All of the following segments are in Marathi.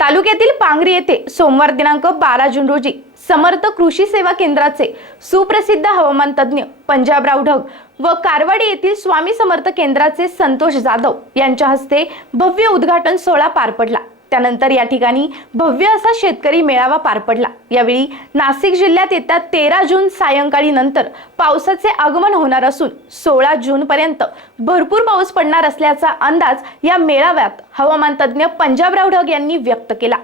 तालुक्यातील पांगरी येथे सोमवार दिनांक बारा जून रोजी समर्थ कृषी सेवा केंद्राचे सुप्रसिद्ध हवामान तज्ज्ञ पंजाबराव ढग व कारवाडी येथील स्वामी समर्थ केंद्राचे संतोष जाधव यांच्या हस्ते भव्य उद्घाटन सोहळा पार पडला. त्यानंतर या ठिकाणी भव्य असा शेतकरी मेळावा पार पडला. यावेळी नाशिक जिल्ह्यात येत्या तेरा जून सायंकाळी नंतर पावसाचे आगमन होणार असून सोळा जून पर्यंत भरपूर पाऊस पडणार असल्याचा अंदाज या मेळाव्यात हवामान तज्ज्ञ पंजाबराव ढग यांनी व्यक्त केला.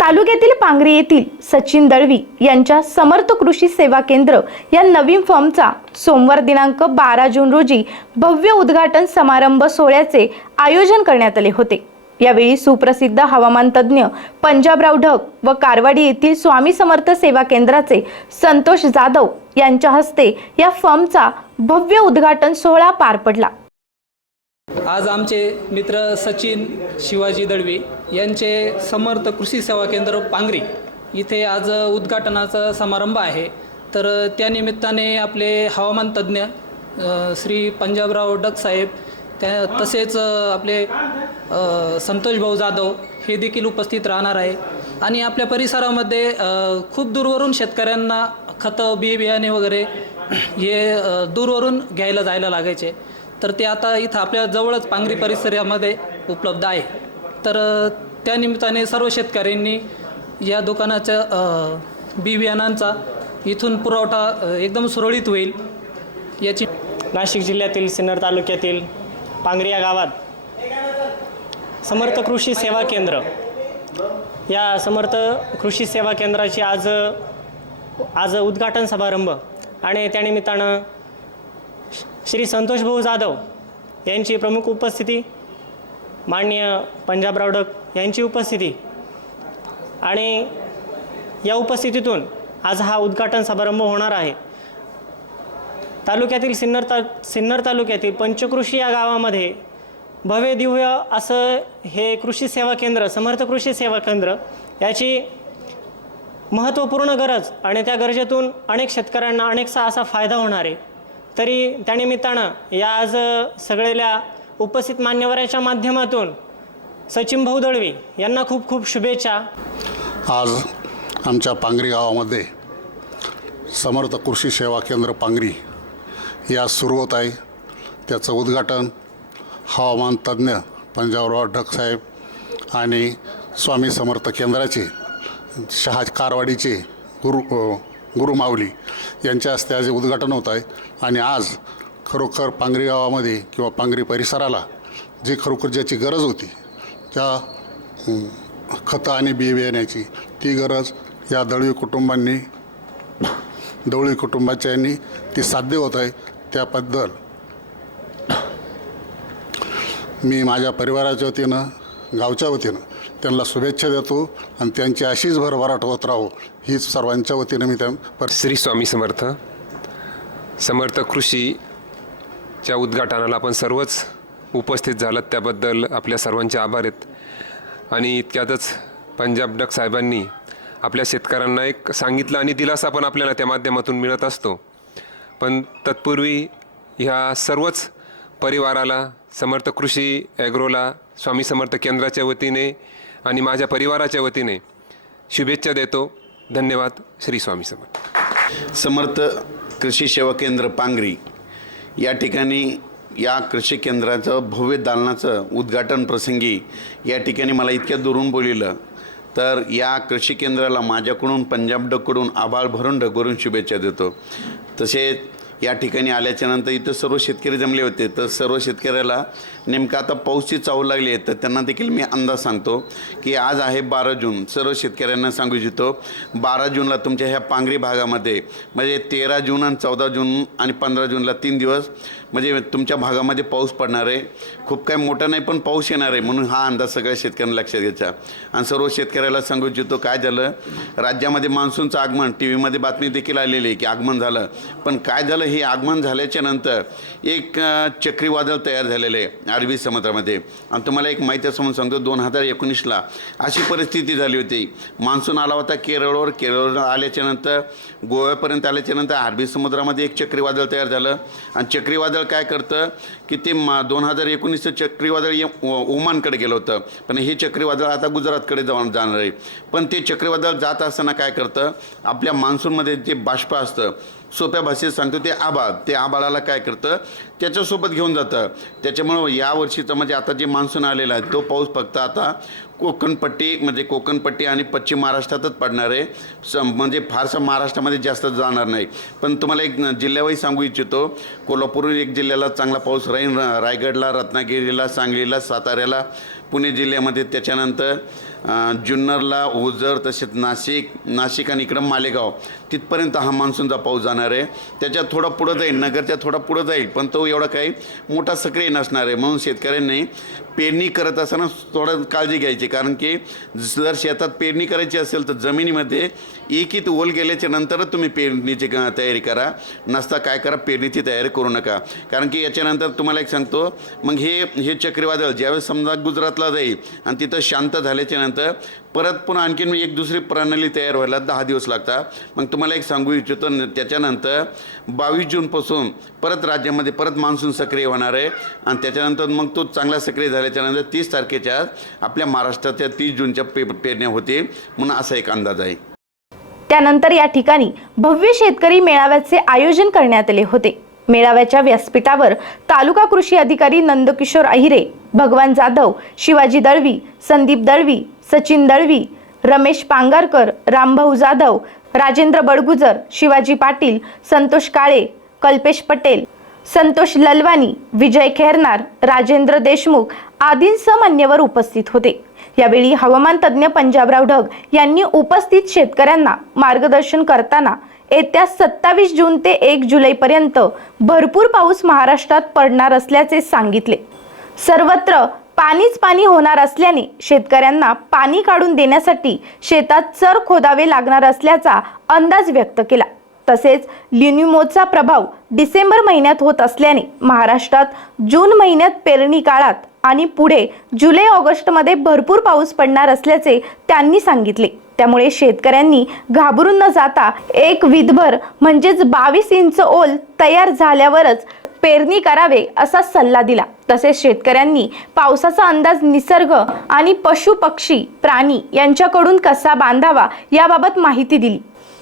तालुक्यातील पांगरी येथील सचिन दळवी यांच्या समर्थ कृषी सेवा केंद्र या नवीन फॉर्मचा सोमवार दिनांक बारा जून रोजी भव्य उद्घाटन समारंभ सोहळ्याचे आयोजन करण्यात आले होते. यावेळी सुप्रसिद्ध हवामान तज्ज्ञ पंजाबराव ढग व कारवाडी येथील स्वामी समर्थ सेवा केंद्राचे संतोष जाधव यांच्या हस्ते या फर्मचा भव्य उद्घाटन सोहळा पार पडला. आज आमचे मित्र सचिन शिवाजी दळवी यांचे समर्थ कृषी सेवा केंद्र पांगरी इथे आज उद्घाटनाचा समारंभ आहे. तर त्यानिमित्ताने आपले हवामान तज्ज्ञ श्री पंजाबराव डग साहेब त्या तसेच आपले संतोष भाऊ जाधव हे देखील उपस्थित राहणार आहे. आणि आपल्या परिसरामध्ये खूप दूरवरून शेतकऱ्यांना खतं बी बियाणे वगैरे हे दूरवरून घ्यायला जायला लागायचे. तर ते आता इथं आपल्या जवळच पांगरी परिसरामध्ये उपलब्ध आहे. तर त्यानिमित्ताने सर्व शेतकऱ्यांनी या दुकानाच्या बी बियाणांचा इथून पुरवठा एकदम सुरळीत होईल. याची नाशिक जिल्ह्यातील सिन्नर तालुक्यातील पांगरी या गावात. समर्थ कृषी सेवा केंद्र. या समर्थ कृषी सेवा केंद्राची आज आज उद्घाटन समारंभ. आणि त्यानिमित्तानं श्री संतोषभाऊ जाधव यांची प्रमुख उपस्थिती माननीय पंजाबराव डक यांची उपस्थिती. आणि या उपस्थितीतून आज हा उद्घाटन समारंभ होणार आहे. तालुक्यातील सिन्नर ता सिन्नर तालुक्यातील पंचकृषी या गावामध्ये भव्य दिव्य असं हे कृषी सेवा केंद्र समर्थ कृषी सेवा केंद्र याची महत्त्वपूर्ण गरज आणि त्या गरजेतून अनेक शेतकऱ्यांना अनेकसा असा फायदा होणार आहे. तरी त्यानिमित्तानं या आज सगळ्या उपस्थित मान्यवराच्या माध्यमातून सचिन भाऊ दळवी यांना खूप खूप शुभेच्छा. आज आमच्या पांगरी गावामध्ये समर्थ कृषी सेवा केंद्र पांगरी या सुरू होत आहे. त्याचं उद्घाटन हवामान तज्ज्ञ पंजाबराव डगसाहेब आणि स्वामी समर्थ केंद्राचे शहा कारवाडीचे गुरु गुरुमावली यांच्या हस्ते आज उद्घाटन होत आहे. आणि आज खरोखर पांगरी गावामध्ये किंवा पांगरी परिसराला जी खरोखर ज्याची गरज होती त्या खतं आणि बी बियाण्याची ती गरज या दळवी कुटुंबांनी दवळी कुटुंबाच्या यांनी ती साध्य होत आहे. त्याबद्दल मी माझ्या परिवाराच्या वतीनं गावच्या वतीनं त्यांना शुभेच्छा देतो आणि त्यांची अशीच भरभराट होत राहो हीच सर्वांच्या वतीनं मी त्या पर श्री स्वामी समर्थ. समर्थ कृषीच्या उद्घाटनाला आपण सर्वच उपस्थित झालात त्याबद्दल आपल्या सर्वांचे आभार आहेत. आणि इतक्यातच पंजाब डक साहेबांनी आपल्या शेतकऱ्यांना एक सांगितलं आणि दिलासा पण आपल्याला त्या माध्यमातून मिळत असतो. पण तत्पूर्वी ह्या सर्वच परिवाराला समर्थ कृषी ॲग्रोला स्वामी समर्थ केंद्राच्या वतीने आणि माझ्या परिवाराच्या वतीने शुभेच्छा देतो. धन्यवाद. श्री स्वामी समर्थ. समर्थ कृषी सेवा केंद्र पांगरी. या ठिकाणी या कृषी केंद्राचं भव्य दालनाचं उद्घाटन प्रसंगी या ठिकाणी मला इतक्या दुरून बोलिलं. तर या कृषी केंद्राला माझ्याकडून पंजाब डकडून आभाळ भरून ढगभरून शुभेच्छा देतो. तसेच या ठिकाणी आल्याच्यानंतर इथं सर्व शेतकरी जमले होते. तर सर्व शेतकऱ्याला नेमका आता पाऊसची चावू लागली आहे. तर त्यांना देखील मी अंदाज सांगतो की आज आहे बारा जून. सर्व शेतकऱ्यांना सांगू इच्छितो बारा जूनला तुमच्या ह्या पांगरी भागामध्ये म्हणजे तेरा जून आणि चौदा जून आणि पंधरा जूनला तीन दिवस म्हणजे तुमच्या भागामध्ये पाऊस पडणार आहे. खूप काही मोठा नाही पण पाऊस येणार आहे म्हणून हा अंदाज सगळ्या शेतकऱ्यांना लक्षात घ्यायचा. आणि सर्व शेतकऱ्याला सांगू इच्छितो काय झालं? राज्यामध्ये मान्सूनचं आगमन टी व्हीमध्ये बातमी देखील आलेली आहे की आगमन झालं. पण काय झालं? हे आगमन झाल्याच्यानंतर एक चक्रीवादळ तयार झालेलं आहे अरबी समुद्रामध्ये. आणि तुम्हाला एक माहिती असं म्हणून सांगतो दोन हजार एकोणीसला अशी परिस्थिती झाली होती. मान्सून आला होता केरळवर केरळवर आल्याच्यानंतर गोव्यापर्यंत आल्याच्यानंतर अरबी समुद्रामध्ये एक चक्रीवादळ तयार झालं. आणि चक्रीवादळ काय करतं की ते मा दोन हजार एकोणीसचं चक्रीवादळ ओमानकडे गेलं होतं. पण हे चक्रीवादळ आता गुजरातकडे जाऊन जाणार आहे. पण ते चक्रीवादळ जात असताना काय करतं? आपल्या मान्सूनमध्ये जे बाष्प असतं सोप्या भाषेत सांगतो ते आबाळ ते आबाळाला काय करतं? त्याच्यासोबत घेऊन जातं. त्याच्यामुळं यावर्षीचं म्हणजे आता जे मान्सून आलेला आहे तो पाऊस फक्त आता कोकणपट्टी म्हणजे कोकणपट्टी आणि पश्चिम महाराष्ट्रातच पडणार आहे. स म्हणजे फारसं महाराष्ट्रामध्ये जास्त जाणार नाही. पण तुम्हाला एक जिल्ह्यावाही सांगू इच्छितो कोल्हापूर एक जिल्ह्याला चांगला पाऊस राहील. रायगडला रत्नागिरीला सांगलीला साताऱ्याला पुणे जिल्ह्यामध्ये त्याच्यानंतर जुन्नरला ओझर तसेच नाशिक नाशिक आणि इकडं मालेगाव. तिथपर्यंत हा मान्सूनचा पाऊस जाणार आहे. त्याच्यात थोडा पुढं जाईल नगरच्या थोडा पुढं जाईल पण तो एवढा काही मोठा सक्रिय नसणार आहे म्हणून शेतकऱ्यांनी पेरणी करत असताना थोडं काळजी घ्यायची. कारण की जर शेतात पेरणी करायची असेल तर जमिनीमध्ये एकीत ओल गेल्याच्या नंतरच तुम्ही पेरणीची तयारी करा. नसता काय करा पेरणीची तयारी करू नका. कारण की याच्यानंतर तुम्हाला एक सांगतो मग हे हे चक्रीवादळ ज्यावेळेस समजा गुजरातला जाईल आणि तिथं शांत झाल्याच्यानंतर परत पुन्हा आणखीन एक दुसरी प्रणाली तयार व्हायला दहा दिवस लागतात. मग तुम्हाला एक सांगू इच्छितो न- त्याच्यानंतर बावीस जूनपासून परत राज्यामध्ये परत मान्सून सक्रिय होणार आहे. आणि त्याच्यानंतर मग तो चांगला सक्रिय झाल्याच्यानंतर तीस तारखेच्या आपल्या महाराष्ट्राच्या तीस जूनच्या पे पेरण्या होतील. म्हणून असा एक अंदाज आहे. त्यानंतर या ठिकाणी भव्य शेतकरी मेळाव्याचे आयोजन करण्यात आले होते. मेळाव्याच्या व्यासपीठावर तालुका कृषी अधिकारी नंदकिशोर अहिरे भगवान जाधव शिवाजी दळवी संदीप दळवी सचिन दळवी रमेश पांगारकर रामभाऊ जाधव राजेंद्र बडगुजर शिवाजी पाटील संतोष काळे कल्पेश पटेल संतोष ललवानी विजय खेरनार राजेंद्र देशमुख आदींसह मान्यवर उपस्थित होते. यावेळी हवामान तज्ज्ञ पंजाबराव ढग यांनी उपस्थित शेतकऱ्यांना मार्गदर्शन करताना येत्या सत्तावीस जून ते एक जुलैपर्यंत भरपूर पाऊस महाराष्ट्रात पडणार असल्याचे सांगितले. सर्वत्र पाणीच पाणी होणार असल्याने शेतकऱ्यांना पाणी काढून देण्यासाठी शेतात चर खोदावे लागणार असल्याचा अंदाज व्यक्त केला. तसेच लिन्युमोचा प्रभाव डिसेंबर महिन्यात होत असल्याने महाराष्ट्रात जून महिन्यात पेरणी काळात आणि पुढे जुलै ऑगस्टमध्ये भरपूर पाऊस पडणार असल्याचे त्यांनी सांगितले. त्यामुळे शेतकऱ्यांनी घाबरून न जाता एक विधभर म्हणजेच बावीस इंच ओल तयार झाल्यावरच पेरणी करावे असा सल्ला दिला. तसेच शेतकऱ्यांनी पावसाचा अंदाज निसर्ग आणि पशु पक्षी प्राणी यांच्याकडून कसा बांधावा याबाबत माहिती दिली.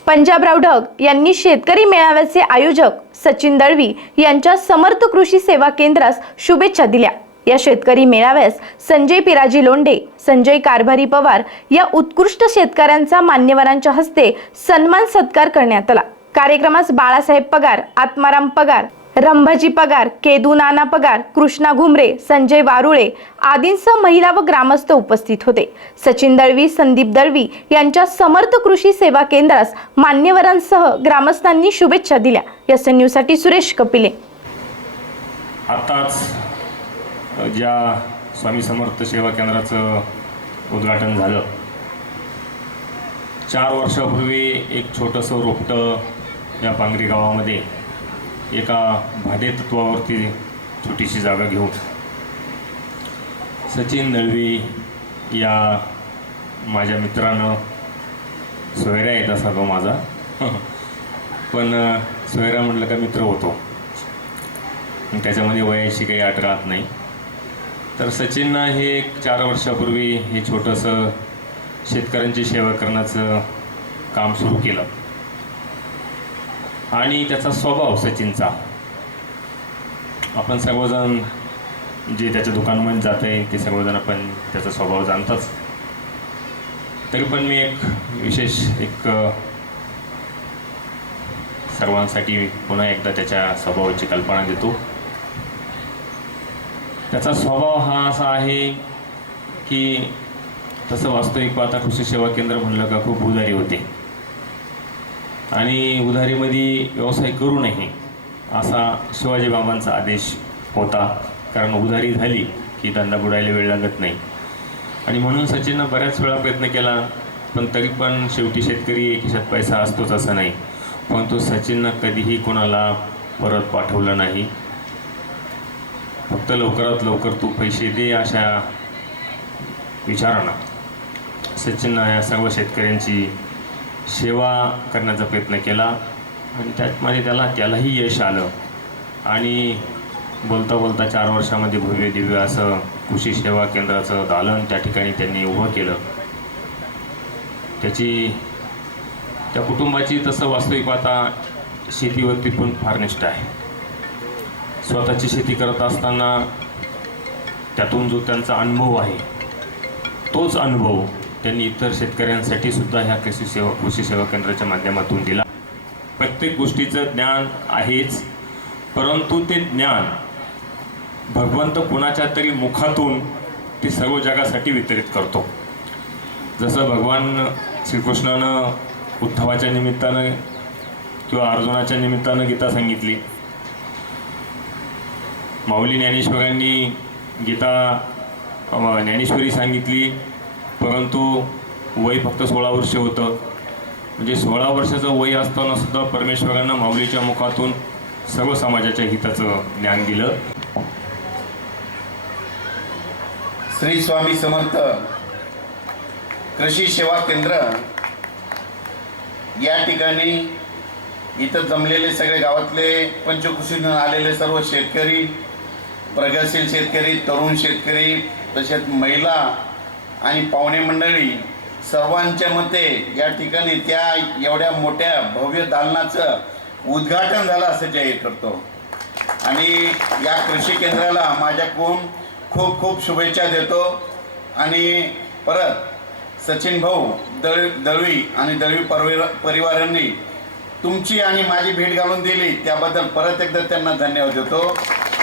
पंजाबराव ढग यांनी शेतकरी मेळाव्याचे आयोजक सचिन दळवी यांच्या समर्थ कृषी सेवा केंद्रास शुभेच्छा दिल्या. या शेतकरी मेळाव्यास संजय पिराजी लोंढे संजय कारभारी पवार या उत्कृष्ट शेतकऱ्यांचा मान्यवरांच्या हस्ते सन्मान सत्कार करण्यात आला. कार्यक्रमास बाळासाहेब पगार आत्माराम पगार रंभाजी पगार केदू नाना पगार कृष्णा घुमरे संजय वारुळे आदींसह महिला व ग्रामस्थ उपस्थित होते. सचिन दळवी संदीप दळवी यांच्या समर्थ कृषी सेवा केंद्रास मान्यवरांसह ग्रामस्थांनी शुभेच्छा दिल्या. या न्यूजसाठी सुरेश कपिले. आताच ज्या स्वामी समर्थ सेवा केंद्राचं उद्घाटन झालं. चार वर्षापूर्वी एक छोटंसं रोपटं या पांगरी गावामध्ये एका भाडेतत्वावरती छोटीशी जागा घेऊन सचिन दळवी या माझ्या मित्रानं सोयऱ्या येत असा तो माझा. पण सोयरा म्हटलं का मित्र होतो. त्याच्यामध्ये वयाची काही अट राहत नाही. तर सचिननं हे एक चार वर्षापूर्वी हे छोटंसं शेतकऱ्यांची सेवा करण्याचं काम सुरू केलं. आणि त्याचा स्वभाव सचिनचा. आपण सर्वजण जे त्याच्या दुकानामध्ये जात आहे ते सर्वजण आपण त्याचा स्वभाव जाणतोच. तरी पण मी एक विशेष एक सर्वांसाठी पुन्हा एकदा त्याच्या स्वभावाची कल्पना देतो. त्याचा स्वभाव हा असा आहे की तसं वास्तविक पाहता कृषी सेवा केंद्र म्हणलं का खूप उधारी होते. आणि उधारीमध्ये व्यवसाय करू नये असा शिवाजी बाबांचा आदेश होता. कारण उधारी झाली की धंदा बुडायला वेळ लागत नाही. आणि म्हणून सचिननं बऱ्याच वेळा प्रयत्न केला पण तरी पण शेवटी शेतकरी खिशात पैसा असतोच असं नाही. पण तो सचिननं कधीही कोणाला परत पाठवलं नाही. फक्त लवकरात लवकर तू पैसे दे अशा विचारानं. सचिननं या सर्व शेतकऱ्यांची सेवा करण्याचा प्रयत्न केला आणि त्याचमध्ये त्याला त्यालाही यश आलं. आणि बोलता बोलता चार वर्षामध्ये भव्य दिव्य असं कृषी सेवा केंद्राचं दालन त्या ठिकाणी त्यांनी उभं केलं. त्याची त्या कुटुंबाची तसं वास्तविक आता शेतीवरती पण फार निष्ठा आहे. स्वतःची शेती करत असताना त्यातून जो त्यांचा अनुभव आहे तोच अनुभव त्यांनी इतर शेतकऱ्यांसाठी सुद्धा ह्या कृषी सेवा कृषी सेवा केंद्राच्या माध्यमातून दिला. प्रत्येक गोष्टीचं ज्ञान आहेच परंतु ते ज्ञान भगवंत कोणाच्या तरी मुखातून ते सर्व जगासाठी वितरित करतो. जसं भगवान श्रीकृष्णानं उद्धवाच्या निमित्तानं किंवा अर्जुनाच्या निमित्तानं गीता सांगितली माऊली ज्ञानेश्वरांनी गीता ज्ञानेश्वरी सांगितली परंतु वय फक्त सोळा वर्ष होतं. म्हणजे सोळा वर्षाचं वय असताना सुद्धा परमेश्वरानं माऊलीच्या मुखातून सर्व समाजाच्या हिताचं ज्ञान दिलं. श्री स्वामी समर्थ कृषी सेवा केंद्र या ठिकाणी इथं जमलेले सगळे गावातले पंचकृषीतून आलेले सर्व शेतकरी प्रगतशील शेतकरी तरुण शेतकरी तसेच महिला आणि पाहुणे मंडळी सर्वांच्या मते या ठिकाणी त्या एवढ्या मोठ्या भव्य दालनाचं उद्घाटन झालं असं जाहीर करतो. आणि या कृषी केंद्राला माझ्याकडून खूप खूप शुभेच्छा देतो. आणि परत सचिन भाऊ दळ दळवी आणि दळवी परिवार परिवारांनी तुमची आणि माझी भेट घालून दिली त्याबद्दल परत एकदा त्यांना धन्यवाद देतो.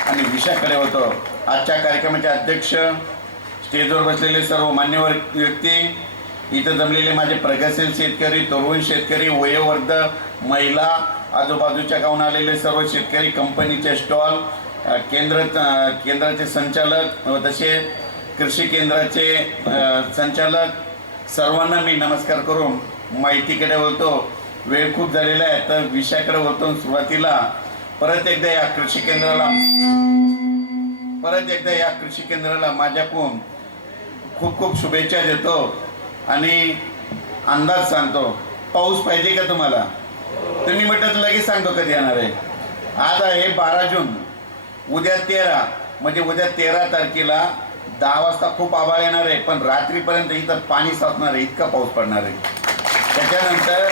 आणि विषयाकडे होतो. आजच्या कार्यक्रमाचे अध्यक्ष स्टेजवर बसलेले सर्व मान्यवर व्यक्ती इथं जमलेले माझे प्रगतशील शेतकरी तरुण शेतकरी वयोवर्ध महिला आजूबाजूच्या गावून आलेले सर्व शेतकरी कंपनीचे स्टॉल केंद्र केंद्राचे संचालक व तसे कृषी केंद्राचे संचालक सर्वांना मी नमस्कार करून माहितीकडे बोलतो वेळ खूप झालेला आहे तर विषयाकडे बोलतो सुरुवातीला. परत एकदा या कृषी केंद्राला परत एकदा या कृषी केंद्राला माझ्याकडून खूप खूप शुभेच्छा देतो आणि अंदाज सांगतो. पाऊस पाहिजे का तुम्हाला? तुम्ही म्हटलं तर लगेच सांगतो कधी येणार आहे. आज आहे बारा जून. उद्या तेरा. म्हणजे उद्या तेरा तारखेला दहा वाजता खूप आभाळ येणार आहे पण रात्रीपर्यंत इथं पाणी साचणार आहे इतका पाऊस पडणार आहे. त्याच्यानंतर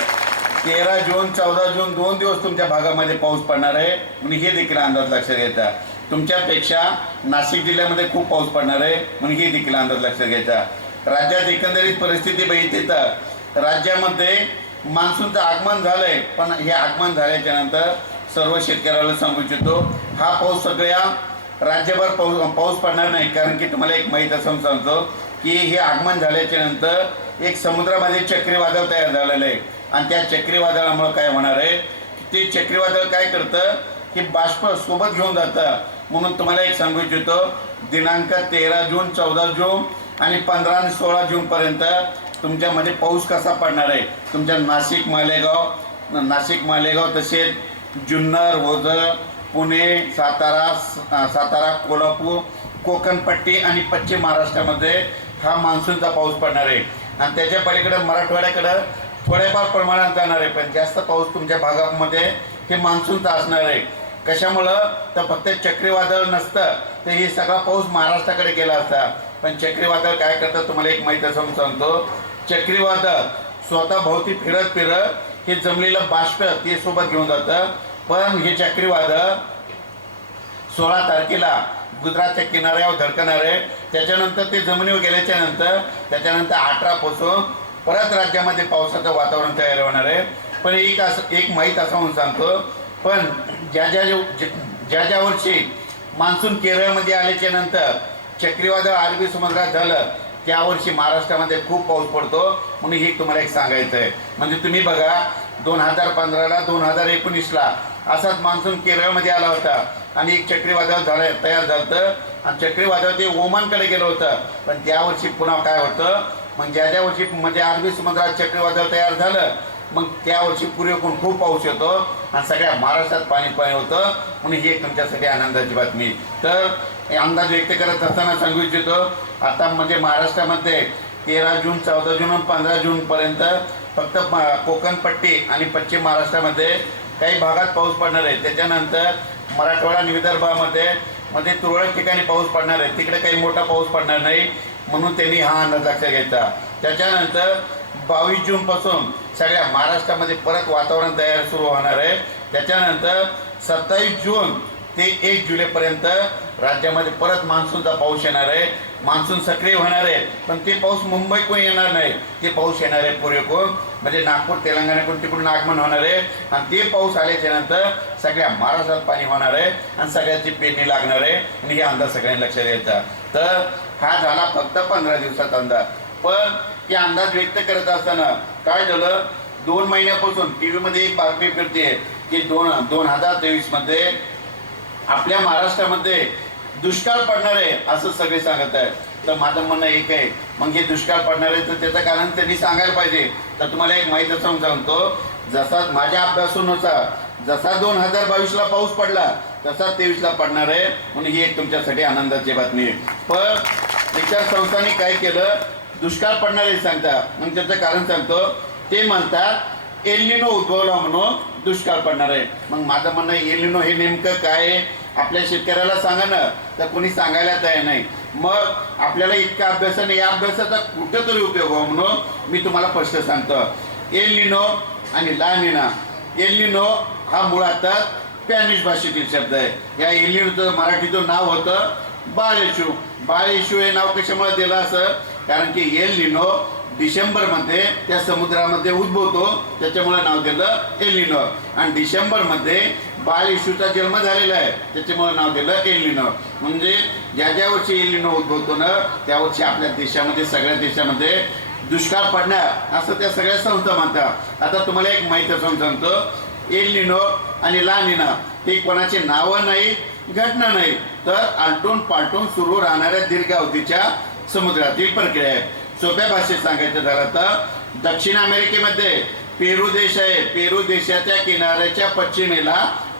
तेरा जून चौदा जून दोन दिवस तुमच्या भागामध्ये पाऊस पडणार आहे. म्हणून हे देखील अंदाज लक्षात घ्यायचा तुमच्यापेक्षा नाशिक जिल्ह्यामध्ये खूप पाऊस पडणार आहे. म्हणून हे देखील अंदाज लक्षात घ्यायचा राज्यात एकंदरीत परिस्थिती बघितली तर राज्यामध्ये मान्सूनचं आगमन झालंय. पण हे आगमन झाल्याच्यानंतर सर्व शेतकऱ्याला सांगू इच्छितो हा पाऊस सगळ्या राज्यभर पाऊस पाऊस पडणार नाही. कारण की तुम्हाला एक माहीत असं सांगतो की हे आगमन झाल्याच्यानंतर एक समुद्रामध्ये चक्रीवादळ तयार झालेलं आहे. आणि त्या चक्रीवादळामुळं काय होणार आहे? ते चक्रीवादळ काय करतं? की बाष्प सोबत घेऊन जातं. म्हणून तुम्हाला एक सांगू इच्छितो दिनांक तेरा जून चौदा जून आणि पंधरा आणि सोळा जूनपर्यंत तुमच्यामध्ये पाऊस कसा पडणार आहे? तुमच्या नाशिक मालेगाव नाशिक मालेगाव तसेच जुन्नर ओझर पुणे सातारा सातारा कोल्हापूर कोकणपट्टी आणि पश्चिम महाराष्ट्रामध्ये हा मान्सूनचा पाऊस पडणार आहे. आणि त्याच्या पलीकडं मराठवाड्याकडं थोड्याफार प्रमाणात जाणार आहे पण जास्त पाऊस तुमच्या भागामध्ये हे मान्सूनचा असणार आहे. कशामुळं? तर फक्त चक्रीवादळ नसतं तर हे सगळा पाऊस महाराष्ट्राकडे गेला असता. पण चक्रीवादळ काय करतं तुम्हाला एक माहिती असं सांगतो. चक्रीवादळ स्वतः भोवती फिरत फिरत हे जमलेलं बाष्प ते सोबत घेऊन जातं. पण हे चक्रीवादळ सोळा तारखेला गुजरातच्या किनाऱ्यावर धडकणार आहे. त्याच्यानंतर ते जमिनीवर गेल्याच्यानंतर त्याच्यानंतर अठरापासून परत राज्यामध्ये पावसाचं वातावरण तयार होणार आहे. पण एक असं एक माहीत असं म्हणून सांगतो पण ज्या ज्या ज्या- ज्या ज्या वर्षी मान्सून केरळमध्ये आल्याच्यानंतर चक्रीवादळ अरबी समुद्रात झालं त्या वर्षी महाराष्ट्रामध्ये खूप पाऊस पडतो. म्हणून हे तुम्हाला एक सांगायचं आहे. म्हणजे तुम्ही बघा दोन हजार पंधराला दोन हजार एकोणीसला असाच मान्सून केरळमध्ये आला होता. आणि एक चक्रीवादळ झालं तयार झालं आणि चक्रीवादळ ते ओमानकडे गेलं होतं. पण त्या वर्षी पुन्हा काय होतं? मग ज्या ज्या वर्षी म्हणजे अरबी समुद्रात चक्रीवादळ तयार झालं मग त्या वर्षी पूर्वेकडून खूप पाऊस येतो आणि सगळ्या महाराष्ट्रात पाणी पाणी होतं म्हणून ही एक तुमच्यासाठी आनंदाची बातमी. तर हे अंदाज व्यक्त करत असताना सांगू इच्छितो आता म्हणजे महाराष्ट्रामध्ये तेरा जून चौदा जून आणि पंधरा जूनपर्यंत फक्त कोकणपट्टी आणि पश्चिम महाराष्ट्रामध्ये काही भागात पाऊस पडणार आहे. त्याच्यानंतर मराठवाडा आणि विदर्भामध्ये म्हणजे तुरळक ठिकाणी पाऊस पडणार आहे. तिकडे काही मोठा पाऊस पडणार नाही. म्हणून त्यांनी हा अंदाज लक्षात घ्यायचा त्याच्यानंतर बावीस जूनपासून सगळ्या महाराष्ट्रामध्ये परत वातावरण तयार सुरू होणार आहे. त्याच्यानंतर सत्तावीस जून ते एक जुलैपर्यंत राज्यामध्ये परत मान्सूनचा पाऊस येणार आहे. मान्सून सक्रिय होणार आहे. पण ते पाऊस मुंबईकडून येणार नाही? ते पाऊस येणार आहे पूर्वेकडून म्हणजे नागपूर तेलंगणाकडून तिकडून आगमन होणार आहे. आणि ते पाऊस आल्याच्यानंतर सगळ्या महाराष्ट्रात पाणी होणार आहे. आणि सगळ्याची पेरणी लागणार आहे. आणि हे अंदाज सगळ्यांनी लक्षात द्यायचा तर हा झाला फक्त पंधरा दिवसाचा अंदाज. पण हे अंदाज व्यक्त करत असताना काय झालं? दोन महिन्यापासून टी व्हीमध्ये एक बातमी फिरते की दोन दोन हजार तेवीसमध्ये आपल्या महाराष्ट्रामध्ये दुष्काळ पडणार आहे असं सगळे सांगत आहे तर माझं म्हणणं एक आहे मग हे दुष्काळ पडणार आहे तर त्याचं कारण त्यांनी सांगायला पाहिजे. तर तुम्हाला एक माहीत असं सांगतो जसा माझ्या अभ्यासूनुसार जसा दोन हजार बावीसला पाऊस पडला तसा तेवीसला पडणार आहे. म्हणून ही एक तुमच्यासाठी आनंदाची बातमी आहे. पण विचार संस्थांनी काय केलं? दुष्काळ पडणार आहे सांगता. मग त्याचं कारण सांगतो. ते म्हणतात एलिनो उद्भवला म्हणून दुष्काळ पडणार आहे. मग माझं म्हणणं एलिनो हे नेमकं काय आहे? आपल्या शेतकऱ्याला सांगा ना. तर कोणी सांगायला तयार नाही. मग आपल्याला इतका अभ्यासाने या अभ्यासाचा कुठंतरी उपयोग हो म्हणून मी तुम्हाला स्पष्ट सांगतो. एलिनो आणि लानिना एलिनो हा मुळातच स्पॅनिश भाषेतील शब्द आहे. या एलिनोचं मराठीचं नाव होतं बाळ येशू बाळ येशू हे नाव कशामुळे दिलं असं? कारण की एल लिनो डिसेंबरमध्ये त्या समुद्रामध्ये उद्भवतो. त्याच्यामुळे नाव दिलं एलिनो आणि डिसेंबरमध्ये बाळ येशूचा जन्म झालेला आहे. त्याच्यामुळे नाव दिलं एलिनो म्हणजे ज्या ज्या वर्षी एलिनो उद्भवतो ना त्या वर्षी आपल्या देशामध्ये सगळ्या देशामध्ये दुष्काळ पडणार असं त्या सगळ्या संस्था म्हणतात. आता तुम्हाला एक माहिती असं सांगतो एलिनो आणि लानिना हे कोणाची नावं नाही घटना नाही तर आलटून पालटून सुरू राहणाऱ्या दीर्घावधीच्या समुद्रातील प्रक्रिया आहे सोप्या भाषेत सांगायचं झालं तर दक्षिण अमेरिकेमध्ये पेरू देश आहे. पेरू देशाच्या किनाऱ्याच्या पश्चिमेला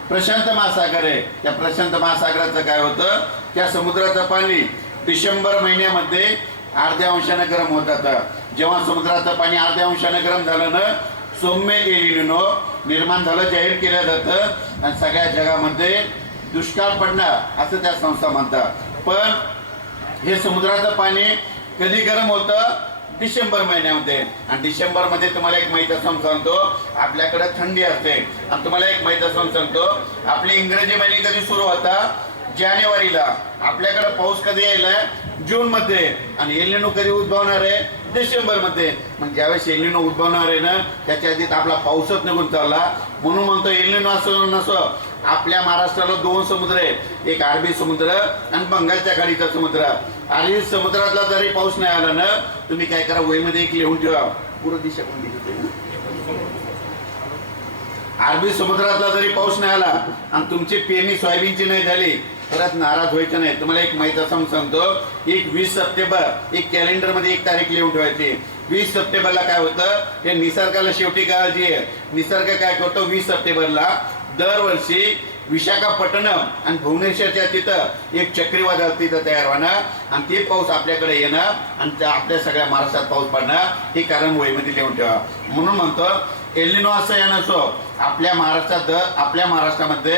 प्रशांत महासागर आहे. त्या प्रशांत महासागराचं काय होतं? त्या समुद्राचं पाणी डिसेंबर महिन्यामध्ये अर्ध्या अंशानं गरम होत जातं. जेव्हा समुद्राचं पाणी अर्ध्या अंशानं गरम झालं ना सौम्य एलिनो निर्माण झालं जाहीर केलं जातं. आणि सगळ्या जगामध्ये दुष्काळ पडणार असं त्या संस्था म्हणतात. पण हे समुद्राचं पाणी कधी गरम होतं? डिसेंबर महिन्यामध्ये. आणि डिसेंबरमध्ये तुम्हाला एक माहीत असं सांगतो आपल्याकडे थंडी असते. आणि तुम्हाला एक माहीत असं सांगतो आपली इंग्रजी महिने कधी सुरू होता? जानेवारीला. आपल्याकडे पाऊस कधी यायला? जून मध्ये आणि एलिनो कधी उद्भवणार आहे? डिसेंबरमध्ये मग ज्यावेळेस एलिनो उद्भवणार आहे ना त्याच्या आधीत आपला पाऊसच निघून चालला. म्हणून म्हणतो एलिनो असो नसो आपल्या महाराष्ट्राला दोन समुद्र आहेत. एक अरबी समुद्र आणि बंगालच्या खाडीचा समुद्र. अरबी समुद्रातला जरी पाऊस नाही आला ना तुम्ही काय करा वहीमध्ये एक लिहून ठेवा. पूर्व दिशा कोणती होते अरबी समुद्रातला जरी पाऊस नाही आला आणि तुमची पेरणी सोयाबीनची नाही झाली परत नाराज व्हायचं नाही. तुम्हाला एक माहिती असं सांगतो एक वीस सप्टेंबर एक कॅलेंडरमध्ये एक तारीख लिहून ठेवायची. वीस सप्टेंबरला काय होतं हे निसर्गाला शेवटी काळजी आहे. निसर्ग काय करतो वीस सप्टेंबरला दरवर्षी विशाखापट्टणम आणि भुवनेश्वरच्या तिथं एक चक्रीवादळ तिथं तयार होणं आणि ते पाऊस आपल्याकडे येणार आणि आपल्या सगळ्या महाराष्ट्रात पाऊस पडणं हे कारण वहीमध्ये लिहून ठेवा. म्हणून म्हणतो एलिनो असं या नसो. आपल्या महाराष्ट्रात दर आपल्या महाराष्ट्रामध्ये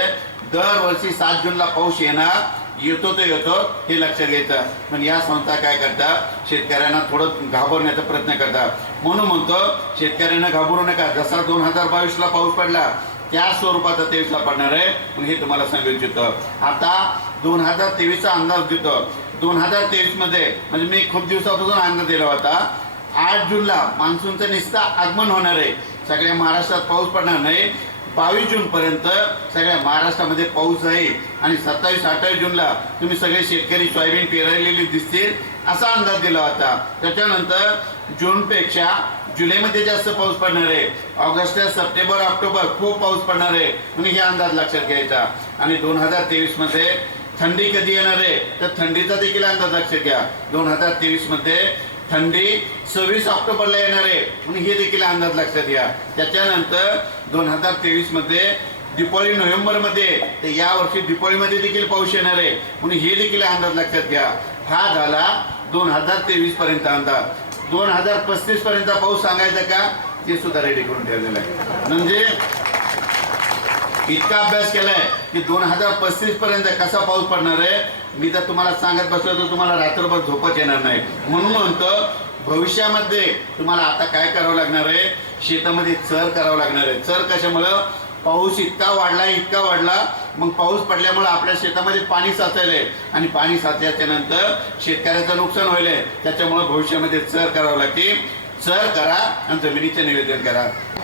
दरवर्षी सात जूनला पाऊस येणार येतो तो येतो हे लक्षात घ्यायचं. पण या संस्था काय करतात? शेतकऱ्यांना थोडं घाबरण्याचा प्रयत्न करतात. म्हणून म्हणतो शेतकऱ्यांना घाबरू नका. जसा दोन हजार बावीसला पाऊस पडला. त्या स्वरूपाचा तेवीसला पडणार आहे. पण हे तुम्हाला सांगू इच्छितो आता दोन हजार तेवीसचा अंदाज देतो. दोन हजार तेवीसमध्ये म्हणजे मी खूप दिवसापासून अंदाज दिला होता. आठ जूनला मान्सूनचं निस्ता आगमन होणार आहे. सगळ्या महाराष्ट्रात पाऊस पडणार नाही. बावीस जून पर्यंत सगळ्या महाराष्ट्रामध्ये पाऊस आहे आणि सत्तावीस अठ्ठावीस जूनला तुम्ही सगळे शेतकरी सोयाबीन पेरलेली दिसतील असा अंदाज दिला होता. त्याच्यानंतर जूनपेक्षा जुलैमध्ये जास्त पाऊस पडणार आहे. ऑगस्ट सप्टेंबर ऑक्टोबर खूप पाऊस पडणार आहे. म्हणून हे अंदाज लक्षात घ्यायचा. आणि दोन हजार तेवीसमध्ये थंडी कधी येणार आहे? तर थंडीचा देखील अंदाज लक्षात घ्या. दोन हजार तेवीसमध्ये थंडी सव्वीस ऑक्टोबरला येणार आहे. म्हणून हे देखील अंदाज लक्षात घ्या. त्याच्यानंतर दोन हजार तेवीसमध्ये दिपावली नोव्हेंबरमध्ये तर या वर्षी दिपावलीमध्ये देखील पाऊस येणार आहे. म्हणून हे देखील अंदाज लक्षात घ्या. हा झाला दोन हजार तेवीस पर्यंत अंदाज. दोन हजार पस्तीस पर्यंत पाऊस सांगायचा का? ते सुद्धा रेडी करून ठेवलेलं आहे. म्हणजे इतका अभ्यास केलाय की दोन हजार पस्तीस पर्यंत कसा पाऊस पडणार आहे? मी तर तुम्हाला सांगत बसलो तर तुम्हाला रात्रभर झोपच येणार नाही. म्हणून म्हणतो भविष्यामध्ये तुम्हाला आता काय करावं लागणार आहे? शेतामध्ये चर करावं लागणार आहे. चर कशामुळं? पाऊस इतका वाढला इतका वाढला मग पाऊस पडल्यामुळे आपल्या शेतामध्ये पाणी साचलंय. आणि पाणी साचल्याच्या नंतर शेतकऱ्याचं नुकसान होईल त्याच्यामुळे भविष्यामध्ये चर करावं लागते. चर करा आणि जमिनीचे निवेदन करा.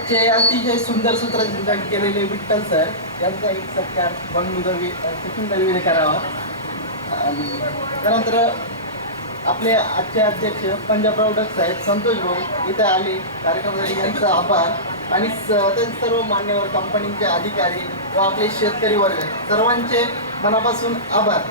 जे अतिशय सुंदर सूत्रसंचालन केलेले विठ्ठल सर यांचा एक सत्कार बंधू दळवी करावा. आणि त्यानंतर आपले आजचे अध्यक्ष पंजाबराव डक साहेब संतोष भाऊ इथे आले. कार्यक्रमासाठी यांचा आभार. आणि स- सर्व मान्यवर कंपनीचे अधिकारी व आपले शेतकरी वर्ग सर्वांचे मनापासून आभार.